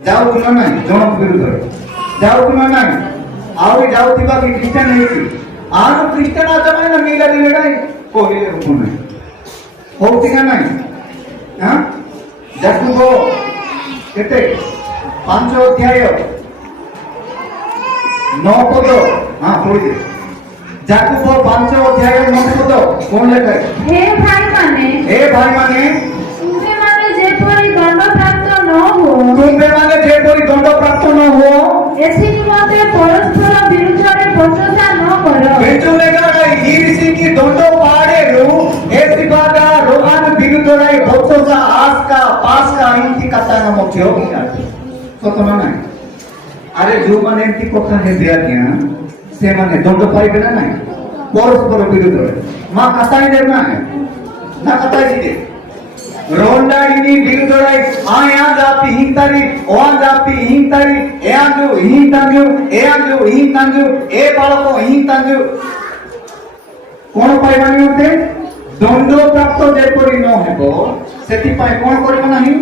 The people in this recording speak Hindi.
जाऊ कि ना जन विरुद्ध जाऊ कि ना आउ जाऊ कि ख्रीष्टान है आर ख्रीष्टान आचरण ना मिला दिले कहले हम ना हो कि ना हां याकूब केते 5 अध्याय 9 पद हां पढ़ी दे याकूब 5 अध्याय 9 पद कोन लेखा हे भाई माने तुम्हें माने जेपरी दंड प्राप्त न हो एथिनिमते परस्पर विरुद्धरे बचसा न करो बेचुलेगा ईर्षि की दंड पाड़ेलु एसिबागा रोगान विरुद्धरे बचसा आस्का पास्का इंति कथा न मध्य सतमा नाही अरे जो माने इंति कथा हे दिया क्या से माने दंड पाइबे ना नाही परस्पर विरुद्धरे मा कथा ही देना है ना कथा ही दे रोंडा ini birudorai aya japi hintari oan japi hintari eanju hintanju e balako hintanju कोन पाइबानी होते दंड प्राप्त जेपरि न हेबो सेति पाइ कोन करबो नाही